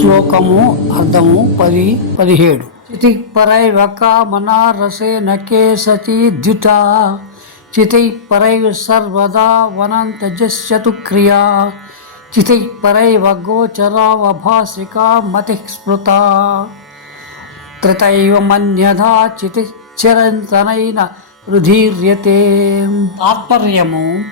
శ్లోకము అర్థము పది పదిహేడు. చితి పరై వకామనారసే నకే సతీ ద్యుత చితై సర్వదా వనం త్యజస్యతు క్రియా. చితై పరై వగోచరావభాసికా మతి స్మృత. త్రితైవ మన్యథా చితి చిరంతనైన రుధీర్యతే. తాత్పర్యము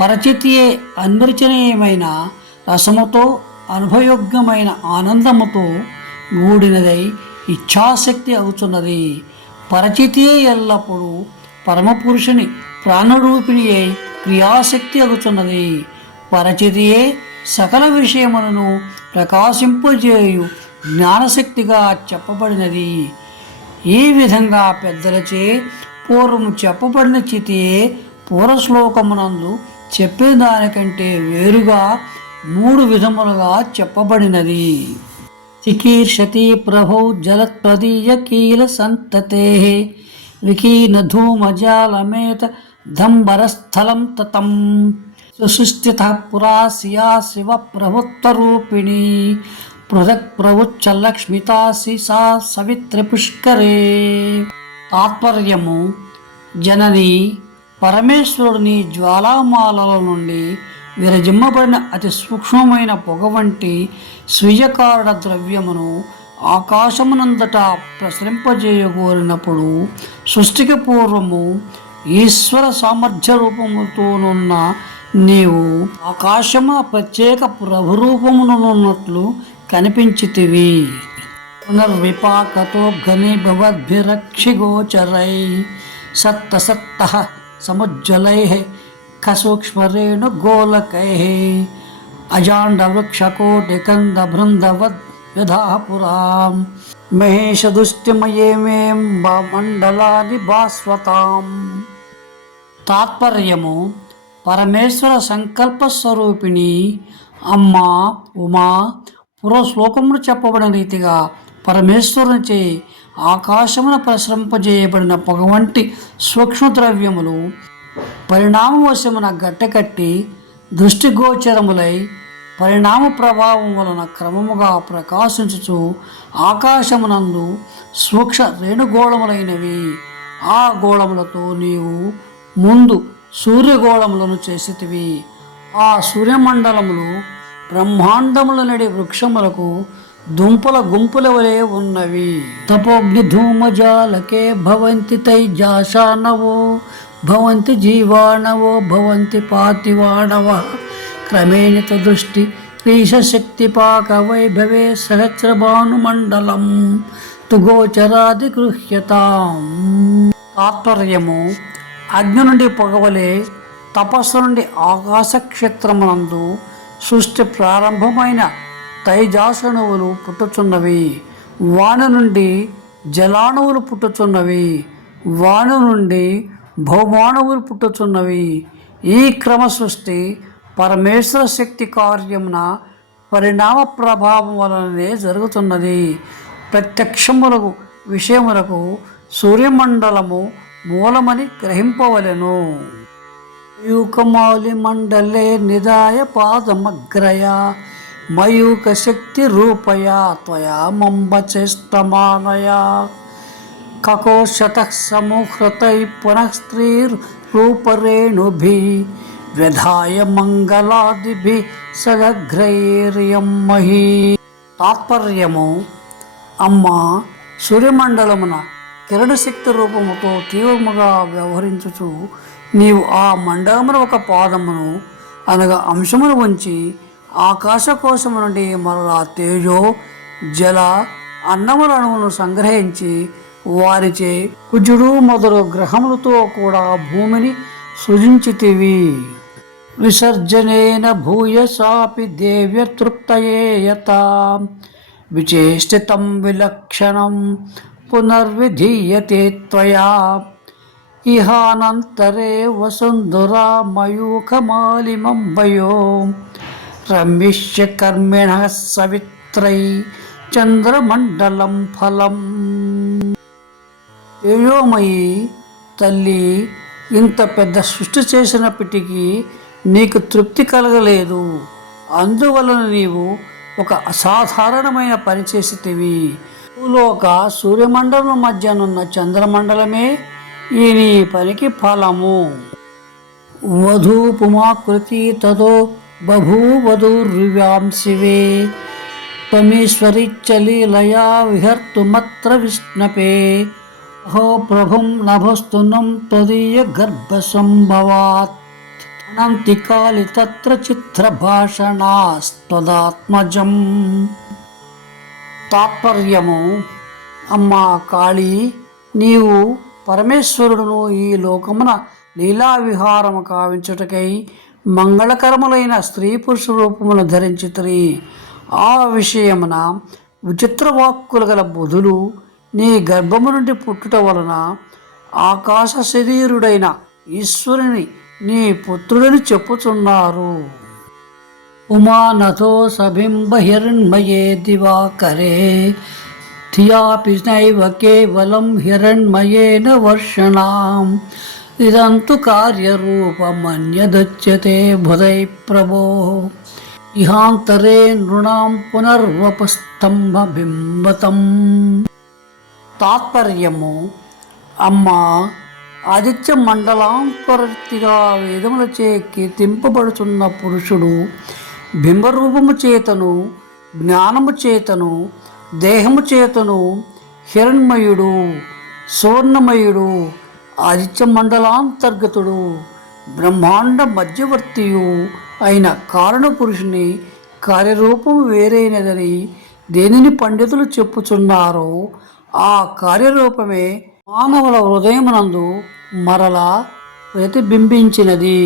పరచితియే అన్వచనీయమైన రసముతో అనుభయోగ్యమైన ఆనందముతో గూడినదై ఇచ్ఛాశక్తి అవుతున్నది పరచితే ఎల్లప్పుడూ పరమపురుషుని ప్రాణరూపిణి అయి క్రియాశక్తి అవుతున్నది పరచితియే సకల విషయములను ప్రకాశింపజేయు జ్ఞానశక్తిగా చెప్పబడినది. ఈ విధంగా పెద్దలచే పూర్వము చెప్పబడిన చితియే పూర్వశ్లోకమునందు చెప్పే దానికంటే వేరుగా మూడు విధములుగా చెప్పబడినది. చికీర్షతి ప్రభౌ జలత్వదీయ కీల సంతతే. వికీన ధూమజాలమేత దంబరస్థలం తతం. సుసృష్టిత పురా సియా శివ ప్రభుత్వరూపిణి పృథక్ ప్రవుచ్చ లక్ష్మితాసి సా సవిత్రి పుష్కరే. తాత్పర్యము జనని పరమేశ్వరుని జ్వాలామాలల నుండి విరజిమ్మబడిన అతి సూక్ష్మమైన పొగ వంటి స్వీయకారణ ద్రవ్యమును ఆకాశమునందట ప్రసరింపజేయగోరినప్పుడు సృష్టికి పూర్వము ఈశ్వర సామర్థ్య రూపముతోనున్న నీవు ఆకాశము ప్రత్యేక ప్రభురూపమునున్నట్లు కనిపించితివి. పునర్విపాకతో ఘనీభవద్భిరక్షిగోచరై సత్త సత్త సముజ్వలై కసూక్ష్మరేణు గోలకై అజాండ వృక్షకోటి కంద బృందవద్ విధాపురాం మహేషదుష్టిమయేమేం మండలాని భాస్వతాం. తాత్పర్యము పరమేశ్వర సంకల్ప స్వరూపిణి అమ్మ ఉమా పూర్వ చెప్పబడిన రీతిగా పరమేశ్వరునిచే ఆకాశమున ప్రసరింపజేయబడిన పొగ వంటి సూక్ష్మ ద్రవ్యములు పరిణామవశమున గట్టకట్టి దృష్టిగోచరములై పరిణామ ప్రభావం వలన క్రమముగా ప్రకాశించుచు ఆకాశమునందు సూక్ష్మ రేణుగోళములైనవి. ఆ గోళములతో నీవు ముందు సూర్యగోళములను చేసితివి. ఆ సూర్యమండలములు బ్రహ్మాండముల నడి వృక్షములకు దుంపల గుంపుల వలె ఉన్నవి. తపోగ్ని ధూమజాలకే భవంతి తైజాశానవో భవంతి జీవాణవో భవంతి పాతివాణవ క్రమేణ దృష్టి క్రీశక్తిపాక వైభవే సహస్రభానుమండలం తుగోచరాది గృహ్యతాం. తాత్పర్యము అగ్ని నుండి పొగవలే తపస్సు నుండి ఆకాశ క్షేత్రమునందు సృష్టి ప్రారంభమైన తైజాసణువులు పుట్టుచున్నవి. వాన నుండి జలాణువులు పుట్టుచున్నవి. వాన నుండి భౌమాణువులు పుట్టుచున్నవి. ఈ క్రమ సృష్టి పరమేశ్వర శక్తి కార్యమున పరిణామ ప్రభావం వలననే జరుగుతున్నది. ప్రత్యక్షములకు విషయములకు సూర్యమండలము మూలమని గ్రహింపవలెను. యూకమౌలి మండలే నిదాయ పాదమగ్రయ మయూక శక్తి రూపయా త్వయా మంబచేష్టమానయా కకోశత సముహృతై పునః స్త్రీరూపరేణుభి వ్యధాయ మంగళాదిభి సదగ్రైర్యం తాత్పర్యము అమ్మ సూర్యమండలమున కిరణశక్తి రూపముతో తీవ్రముగా వ్యవహరించుచు నీవు ఆ మండలమున ఒక పాదమును అనగా అంశమును ఉంచి ఆకాశకోశము నుండి మరలా తేజో జల అన్నముల అణువును సంగ్రహించి వారిచే కుజుడు మొదలు గ్రహములతో కూడా భూమిని సృజించితివి. విసర్జనేన భూయసాపి దేవ్యతృప్తయే యత విచేష్టితం విలక్షణం పునర్విధీయతే త్వయా. ఇహానంతరే వసుంధురా మయూఖమాలిమంబయో రమ్యష్య కర్మిణ సవిత్రై చంద్రమండలం ఫలం. తేజోమయి తల్లి ఇంత పెద్ద సృష్టి చేసినప్పటికీ నీకు తృప్తి కలగలేదు. అందువలన నీవు ఒక అసాధారణమైన పని చేసితివి. భూలోక సూర్యమండలం మధ్యనున్న చంద్రమండలమే ఈ నీ పనికి ఫలము. వధూపుమాకృతి తదో బభూవధూర్వ్యాం శివే త్వమీశ్వరిచ్చలీలయా విహర్తుమత్ర విష్ణపే. ప్రభుం నభస్తునం త్వదీయ గర్భసంభవాత్. అనంతి కాలి తత్ర చిత్రభాషణాస్త్వదాత్మజం తాత్పర్యము అమ్మా కాళీ నీవు పరమేశ్వరుడును ఈ లోకమున లీలా విహారము కావించుటకై మంగళకరములైన స్త్రీ పురుష రూపమును ధరించితిరి. ఆ విషయమున విచిత్ర వాక్కులు గల బుధులు నీ గర్భము నుండి పుట్టుట వలన ఆకాశ శరీరుడైన ఈశ్వరుని నీ పుత్రుడని చెప్పుచున్నారు. ఉమానతో సబింబహిరణ్మయే దివాకరే ధియాపి నైవ కేవలం హిరణ్మయేన వర్షణాం. ఇదంతు కార్యరూపమన్యదచ్యతే బుధై ప్రభో. ఇహాంతరే నృణాం పునర్వపస్తంభబింబతం తాత్పర్యము. అమ్మ ఆదిత్య మండలాంకురతిగా వేదములచే కీర్తింపబడుతున్న పురుషుడు బింబరూపము చేతను జ్ఞానము చేతను దేహము చేతను హిరణ్మయుడు సువర్ణమయుడు ఆదిత్య మండలాంతర్గతుడు బ్రహ్మాండ మధ్యవర్తియు అయిన కారణ పురుషుని కార్యరూపం వేరైనదని దేనిని పండితులు చెప్పుచున్నారో ఆ కార్యరూపమే మానవుల హృదయమునందు మరలా ప్రతిబింబించినది.